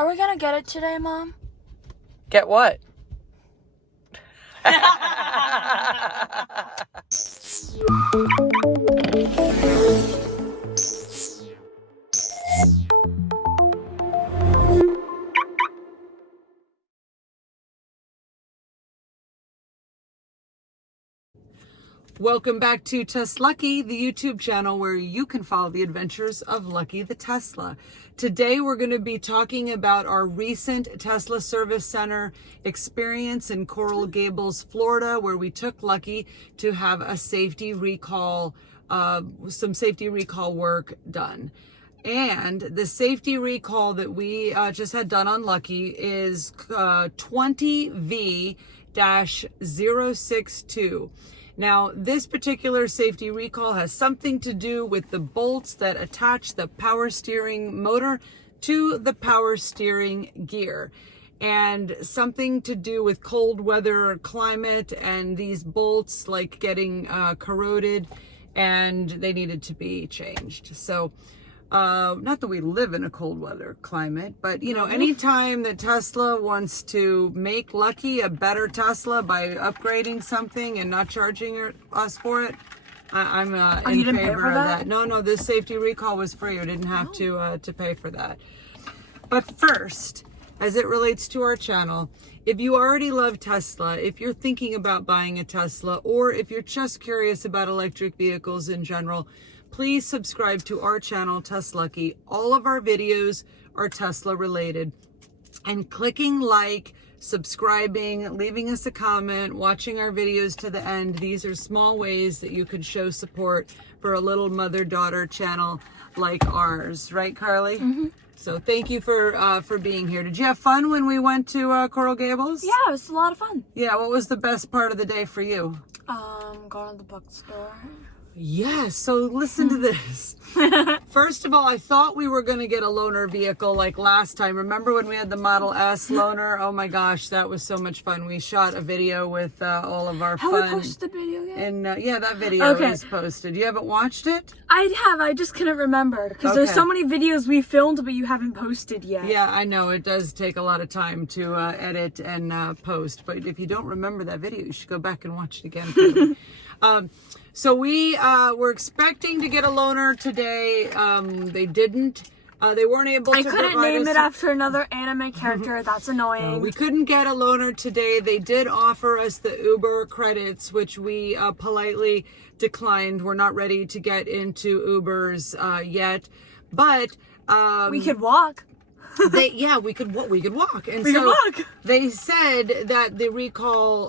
Are we gonna get it today, Mom? Get what? Welcome back to TesLUCKY, the YouTube channel where you can follow the adventures of Lucky the Tesla. Today we're going to be talking about our recent Tesla Service Center experience in Coral Gables, Florida, where we took Lucky to have a safety recall, some safety recall work done. And the safety recall that we just had done on Lucky is 20V-062. Now, this particular safety recall has something to do with the bolts that attach the power steering motor to the power steering gear, and something to do with cold weather climate and these bolts like getting corroded, and they needed to be changed. So not that we live in a cold weather climate, but you know, anytime that Tesla wants to make Lucky a better Tesla by upgrading something and not charging us for it, I'm in favor of that. No, this safety recall was free. We didn't have to pay for that. But first, as it relates to our channel, if you already love Tesla, if you're thinking about buying a Tesla, or if you're just curious about electric vehicles in general, please subscribe to our channel, TesLUCKY. All of our videos are Tesla related. And clicking like, subscribing, leaving us a comment, watching our videos to the end, these are small ways that you can show support for a little mother-daughter channel like ours. Right, Carly? Mm-hmm. So thank you for being here. Did you have fun when we went to Coral Gables? Yeah, it was a lot of fun. Yeah, what was the best part of the day for you? Going to the bookstore. Yes, so listen to this. First of all, I thought we were going to get a loaner vehicle like last time. Remember when we had the Model S loaner? Oh my gosh, that was so much fun. We shot a video with all of our fun. Have we posted the video yet? And yeah, that video is posted. You haven't watched it? I have. I just couldn't remember because there's so many videos we filmed but you haven't posted yet. Yeah, I know. It does take a lot of time to edit and post. But if you don't remember that video, you should go back and watch it again. So we were expecting to get a loaner today. They didn't. They weren't able to. I couldn't name it after another anime character. That's annoying. We couldn't get a loaner today. They did offer us the Uber credits, which we politely declined. We're not ready to get into Ubers yet, but we could walk. we could walk, and they said that the recall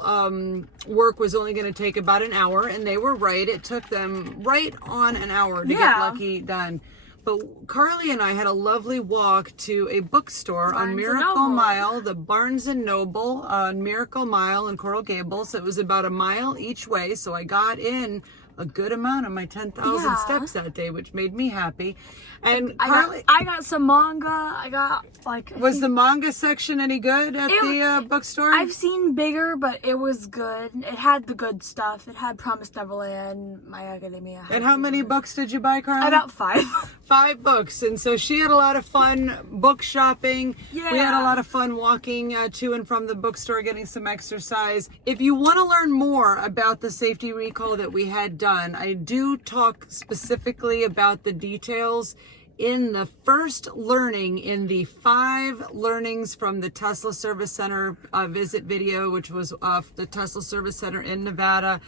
work was only going to take about an hour, and they were right. It took them right on an hour to get Lucky done. But Carly and I had a lovely walk to a bookstore on Miracle Mile, the Barnes & Noble on Miracle Mile in Coral Gables. It was about a mile each way, so I got in a good amount of my 10,000 steps that day, which made me happy. And Carly, I got some manga. I got was the manga section any good at the bookstore? I've seen bigger, but it was good. It had the good stuff. It had Promised Neverland, My Academia. And how many books did you buy, Carly? About 5. 5 books. And so she had a lot of fun book shopping. Yeah. We had a lot of fun walking to and from the bookstore, getting some exercise. If you want to learn more about the safety recall that we had done, I do talk specifically about the details in the first learning in the 5 learnings from the Tesla Service Center visit video, which was the Tesla Service Center in Nevada.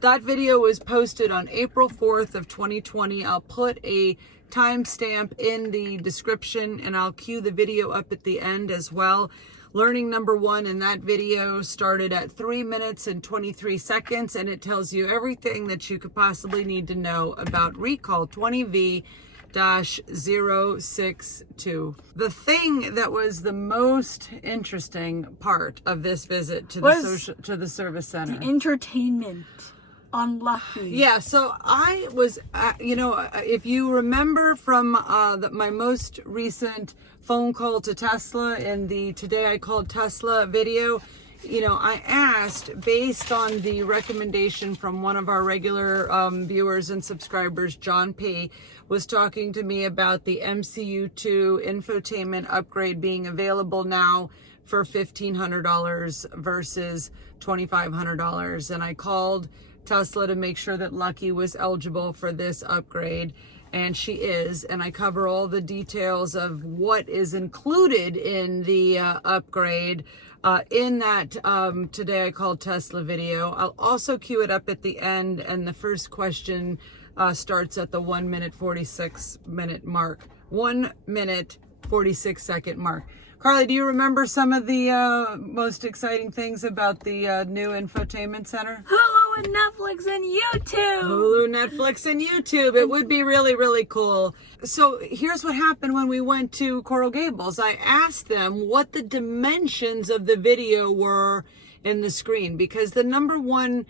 That video was posted on April 4th of 2020. I'll put a timestamp in the description, and I'll cue the video up at the end as well. Learning number 1 in that video started at 3 minutes and 23 seconds, and it tells you everything that you could possibly need to know about recall 20V-062. The thing that was the most interesting part of this visit to the service center, the entertainment on Lucky. Yeah, so I was, if you remember from my most recent phone call to Tesla in the Today I Called Tesla video, you know, I asked, based on the recommendation from one of our regular viewers and subscribers, John P., was talking to me about the MCU2 infotainment upgrade being available now for $1,500 versus $2,500. And I called Tesla to make sure that Lucky was eligible for this upgrade, and she is. And I cover all the details of what is included in the upgrade in that Today I Called Tesla video. I'll also cue it up at the end, and the first question starts at the 1 minute 46 minute mark. 1 minute 46 second mark. Carly, do you remember some of the most exciting things about the new infotainment center? Hulu and Netflix and YouTube. Hulu, Netflix, and YouTube. It would be really, really cool. So here's what happened when we went to Coral Gables. I asked them what the dimensions of the video were in the screen, because the number one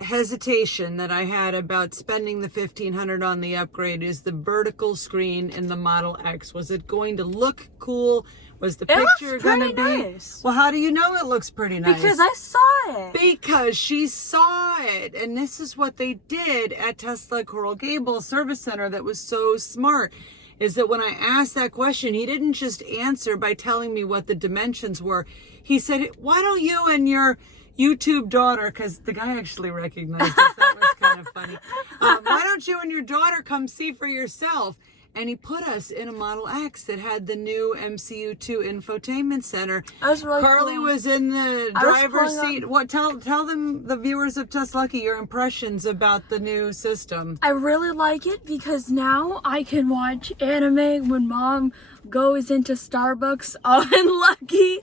hesitation that I had about spending the $1,500 on the upgrade is the vertical screen in the Model X. Was it going to look cool? Was the picture going to be nice? Well, how do you know it looks pretty nice? Because I saw it. Because she saw it. And this is what they did at Tesla Coral Gables Service Center that was so smart, is that when I asked that question, he didn't just answer by telling me what the dimensions were. He said, why don't you and your YouTube daughter, because the guy actually recognized us, that was kind of funny. Why don't you and your daughter come see for yourself? And he put us in a Model X that had the new MCU2 infotainment center. That was really Carly cool. was in the driver's seat. What? Tell them, the viewers of TesLUCKY, your impressions about the new system. I really like it because now I can watch anime when Mom goes into Starbucks all in Lucky.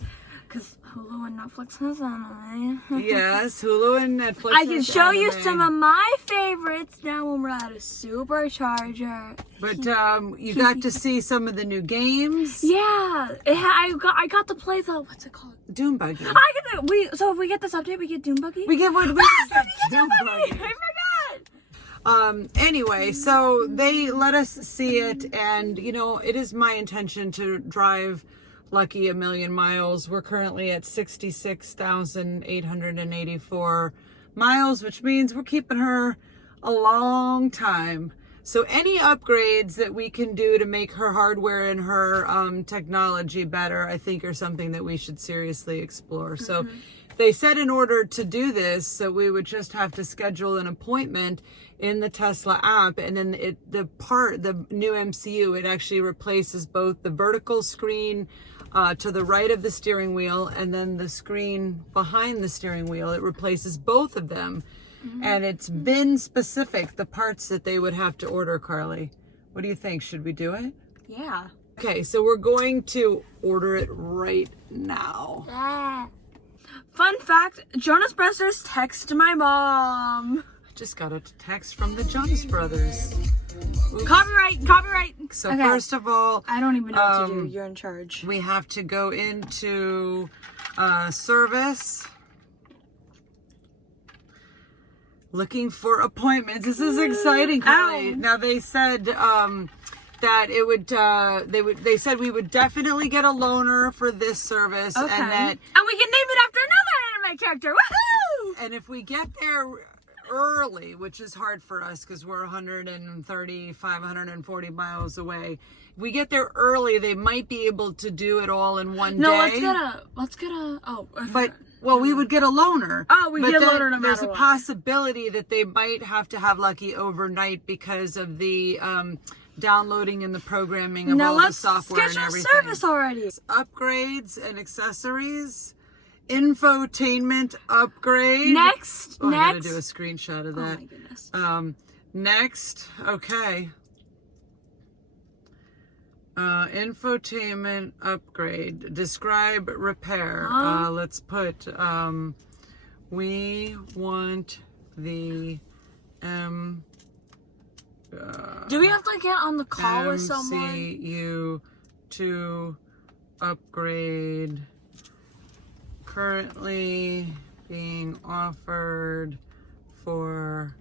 Because Hulu and Netflix has anime. Yes, Hulu and Netflix. I can has show you anime. some of my favorites now when we're at a supercharger. But you got to see some of the new games. Yeah, I got to play the, what's it called? Doom Buggy. So if we get this update, we get Doom Buggy? We get what? We get Doom Buggy. I forgot. Anyway, so they let us see it, and you know, it is my intention to drive Lucky 1,000,000 miles. We're currently at 66,884 miles, which means we're keeping her a long time. So any upgrades that we can do to make her hardware and her technology better, I think are something that we should seriously explore. So they said in order to do this, that we would just have to schedule an appointment in the Tesla app, and then the new MCU, it actually replaces both the vertical screen to the right of the steering wheel and then the screen behind the steering wheel. It replaces both of them. And it's VIN specific, the parts that they would have to order, Carly. What do you think? Should we do it? Yeah. Okay, so we're going to order it right now. Fun fact, Jonas Brothers text my mom. I just got a text from the Jonas Brothers. Oops. Copyright. So Okay. First of all, I don't even know what to do. You're in charge. we have to go into service. Looking for appointments. This is exciting, Carly. Ow. Now they said that it would. They said we would definitely get a loaner for this service, Okay. and that, And we can name it after another anime character. Woohoo! and if we get there early, which is hard for us because we're 140 miles away. If we get there early, they might be able to do it all in one day. No, let's get a. Oh, But well, we would get a loaner. Oh, we get a loaner no There's matter a what. possibility that they might have to have Lucky overnight because of the downloading and the programming of all the software and schedule everything. service already. Upgrades and accessories. Infotainment upgrade. Next. I gotta do a screenshot of Oh that. my goodness. Next, okay. Infotainment upgrade. Describe repair. Let's put, we want the Do we have to get on the call with someone? MCU to upgrade, currently being offered for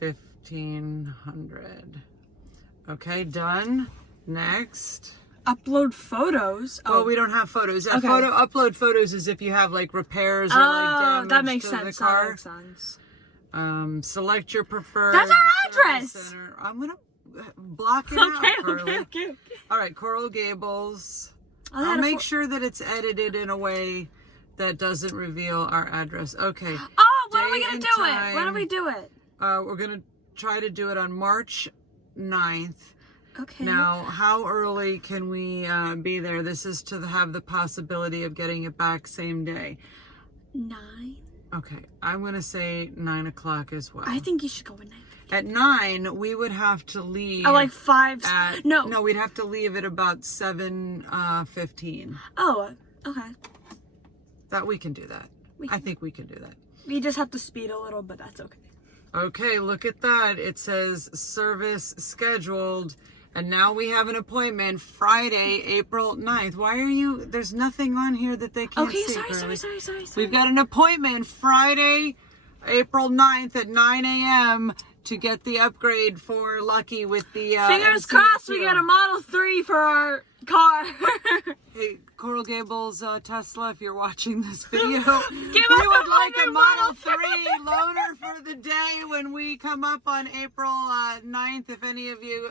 $1,500. Okay, done. Next. Upload photos. Oh, we don't have photos. Okay. Upload photos is if you have like repairs or like damage that makes to sense. the car. That makes sense. Select your preferred. That's our service address. center. I'm gonna block it out, Carly. Okay. All right, Coral Gables. Oh, I'll make sure that it's edited in a way that doesn't reveal our address. Okay. Oh, when are we Date gonna and do it? time. When do we do it? We're gonna try to do it on March 9th. Okay. Now, how early can we be there? This is to have the possibility of getting it back same day. 9. Okay, I'm gonna say 9 o'clock as well. I think you should go at 9. At 9, we would have to leave. Oh, like 5. No, we'd have to leave at about 7:15. Oh, okay. That we can do that. I think we can do that. We just have to speed a little, but that's okay. Okay, look at that. It says service scheduled. And now we have an appointment Friday, April 9th. Why are you... There's nothing on here that they can't see. Sorry. We've got an appointment Friday, April 9th at 9 a.m. to get the upgrade for Lucky with the... Fingers crossed we get a Model 3 for our car. Hey, Coral Gables Tesla, if you're watching this video, Give us we would like a new Model 3 loaner for the day when we come up on April 9th. If any of you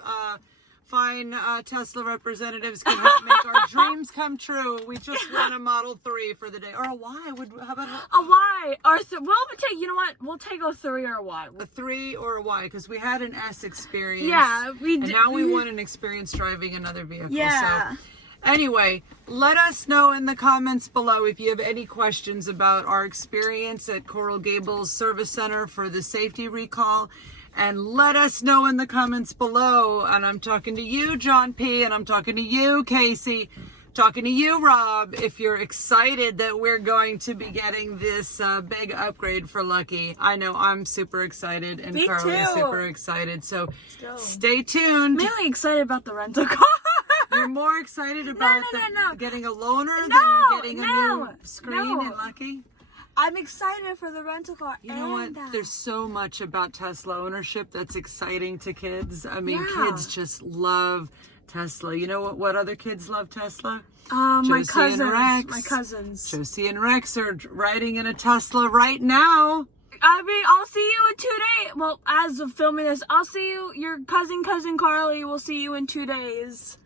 fine Tesla representatives can help make our dreams come true, we just want a Model 3 for the day. Or a Y. How about a Y? Or we'll take, you know what? We'll take a 3 or a Y. a 3 or a Y? Because we had an S experience. Yeah, we did. And now we want an experience driving another vehicle. Yeah. So, anyway, let us know in the comments below if you have any questions about our experience at Coral Gables Service Center for the safety recall. And let us know in the comments below. And I'm talking to you, John P. And I'm talking to you, Casey. Talking to you, Rob, if you're excited that we're going to be getting this big upgrade for Lucky. I know I'm super excited, and Me Carly is too. super excited. So stay tuned. I'm really excited about the rental car. You're more excited about No. getting a loaner No, than getting a new screen no. in Lucky? I'm excited for the rental car. You know what? There's so much about Tesla ownership that's exciting to kids. I mean, Yeah. kids just love Tesla. You know what other kids love Tesla? My Josie and Rex. My cousins. Josie and Rex are riding in a Tesla right now. I mean, I'll see you in 2 days. Well, as of filming this, I'll see you. Your cousin Carly will see you in 2 days.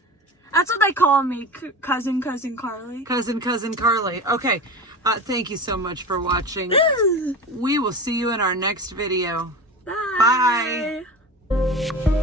That's what they call me, cousin Carly. Cousin Carly. Okay. Thank you so much for watching. We will see you in our next video. Bye. Bye.